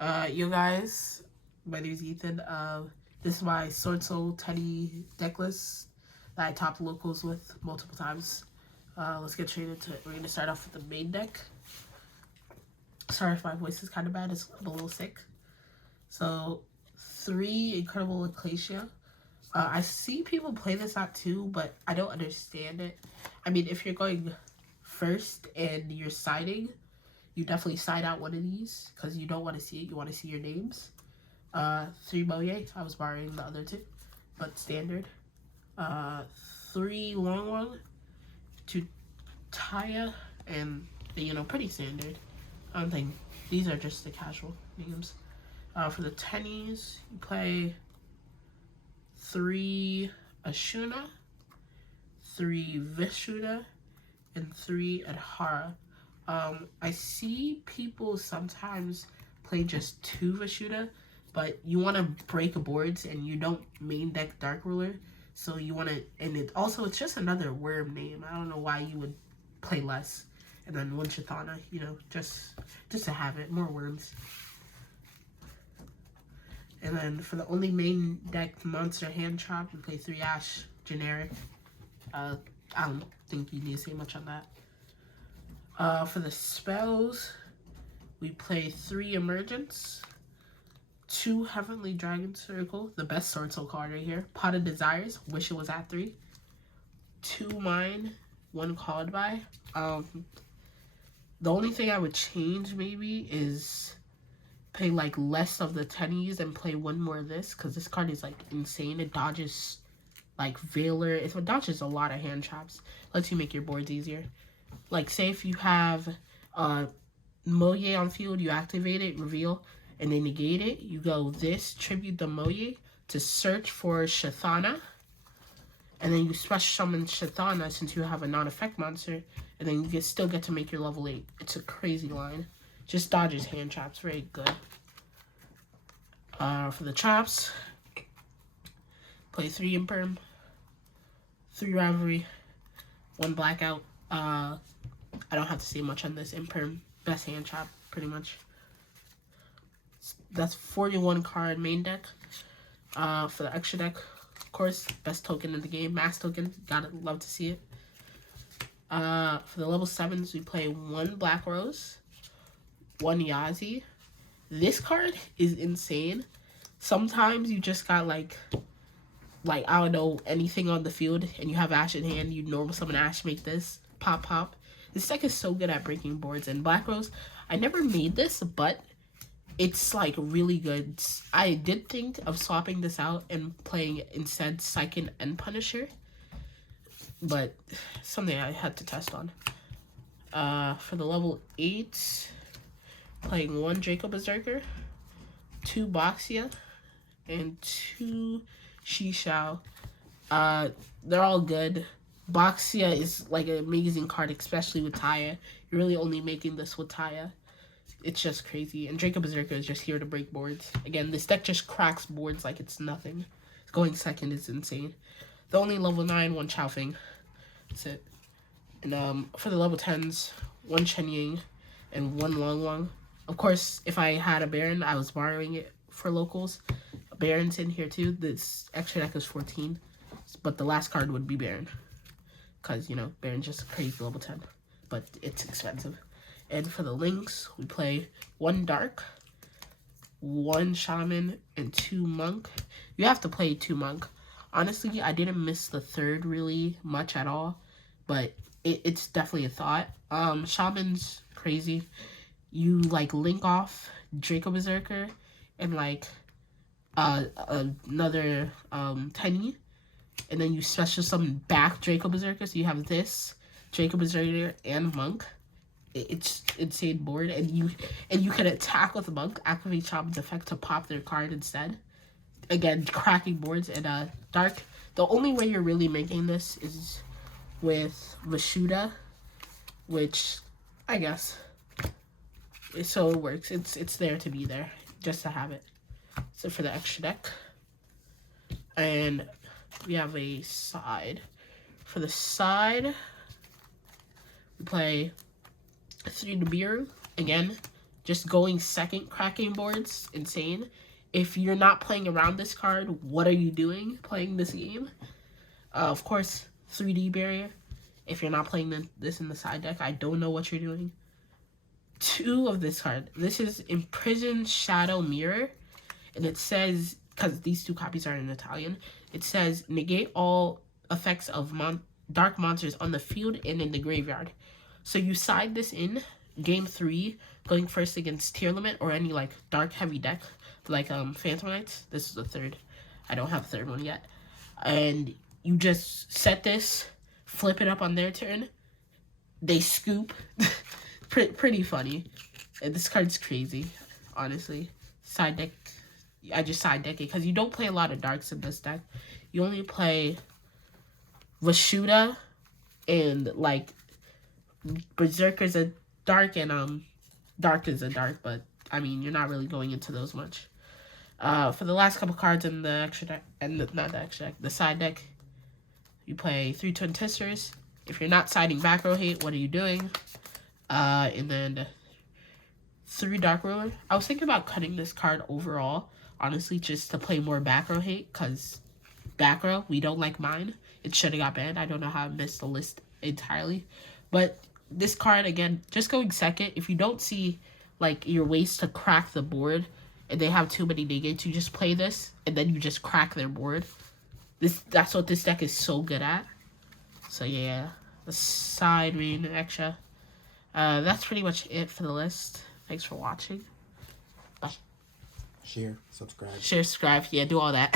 You guys, my name is Ethan. This is my Swordsoul tenyi deck list that I topped locals with multiple times. Let's get straight into it. We're gonna start off with the main deck. Sorry if my voice is kind of bad. I'm a little sick. So, 3 Incredible Ecclesia. I see people play this out too, but I don't understand it. I mean, if you're going first and you're siding, you definitely side out one of these because you don't want to see it. You want to see your names. 3 Moye. I was borrowing the other 2, but standard. 3 Long, 2 Taya, and pretty standard. I don't think these are just the casual names. For the tennies, you play 3 Ashuna, 3 Vishuddha, and 3 Adhara. I see people sometimes play just 2 Vishuddha, but you want to break boards and you don't main deck Dark Ruler, so you want to, and it's just another worm name. I don't know why you would play less. And then 1 Chithana, just to have it, more worms. And then for the only main deck monster hand chop, we play 3 Ash, generic. I don't think you need to say much on that. For the spells, we play 3 Emergence, 2 Heavenly Dragon Circle, the best Swordsoul card right here. Pot of Desires, wish it was at 3. 2 Mine, 1 Called By. The only thing I would change maybe is play like less of the tennies and play 1 more of this, because this card is like insane. It dodges like Veiler. It dodges a lot of hand traps. Lets you make your boards easier. Like say if you have Moye on field, you activate it, reveal, and then negate it. You go this, tribute the Moye to search for Chithana. And then you special summon Chithana since you have a non-effect monster. And then you still get to make your level 8. It's a crazy line. Just dodges hand traps. Very good. For the traps, play 3 Imperm, 3 Rivalry, 1 Blackout. I don't have to say much on this. Imperm, best hand trap, pretty much. That's 41 card main deck. For the extra deck, of course, best token in the game, max token. Gotta love to see it. For the level 7s, we play 1 Black Rose, 1 Yazi. This card is insane. Sometimes you just got like I don't know, anything on the field and you have Ash in hand, you normal summon Ash, make this pop pop. This deck is so good at breaking boards. And Black Rose, I never made this, but it's like really good. I did think of swapping this out and playing instead Psychic and Punisher, but something I had to test on. For the level 8, playing 1 Draco Berserker, 2 Boxia, and 2 Shishao. They're all good. Boxia is like an amazing card, especially with Taya. You're really only making this with Taya. It's just crazy. And Draco Berserker is just here to break boards. Again, this deck just cracks boards like it's nothing. Going second is insane. The only level 9, 1 Chaofeng. That's it. And for the level 10s, 1 Chen Ying and 1 Long Wang. Of course, if I had a Baron, I was borrowing it for locals. Baron's in here too. This extra deck is 14. But the last card would be Baron. Because, Baron's just a crazy level 10. But it's expensive. And for the links, we play 1 Dark, 1 Shaman, and 2 Monk. You have to play 2 Monk. Honestly, I didn't miss the 3rd really much at all. But it's definitely a thought. Shaman's crazy. You, link off Draco Berserker and, another tenyi. And then you special summon back Draco Berserker. So you have this, Draco Berserker, and Monk. It's insane board. And you can attack with Monk, activate Shaman's effect to pop their card instead. Again, cracking boards. And Dark, the only way you're really making this is with Vishuddha, which I guess, so it works. It's there to be there, just to have it. So for the extra deck, and we have a side. For the side, we play 3 Nibiru again, just going second cracking boards, insane. If you're not playing around this card, what are you doing playing this game? Of course, 3D barrier. If you're not playing this in the side deck, I don't know what you're doing. 2 of this card. This is Imprisoned Shadow Mirror. And it says, because these 2 copies are in Italian, it says, negate all effects of dark monsters on the field and in the graveyard. So you side this in game 3, going first against Tier Limit or any, like, dark heavy deck, like Phantom Knights. This is the 3rd. I don't have a 3rd one yet. And you just set this, flip it up on their turn. They scoop. Pretty funny. And this card's crazy, honestly. Side deck. I just side deck it because you don't play a lot of darks in this deck. You only play Rashuda and like Berserker's a dark and Dark is a dark, but I mean you're not really going into those much. For the last couple cards in the extra deck, and not the extra deck, the side deck, you play 3 Twin Tisters. If you're not siding back row hate, what are you doing? And then 3 Dark Ruler. I was thinking about cutting this card overall, honestly, just to play more back row hate, because back row, we don't like mine. It should have got banned. I don't know how I missed the list entirely. But this card, again, just going second, if you don't see, like, your ways to crack the board, and they have too many negates, you just play this, and then you just crack their board. That's what this deck is so good at. So, yeah. The side, main, extra. That's pretty much it for the list. Thanks for watching. Bye. Share, subscribe. Share, subscribe. Yeah, do all that.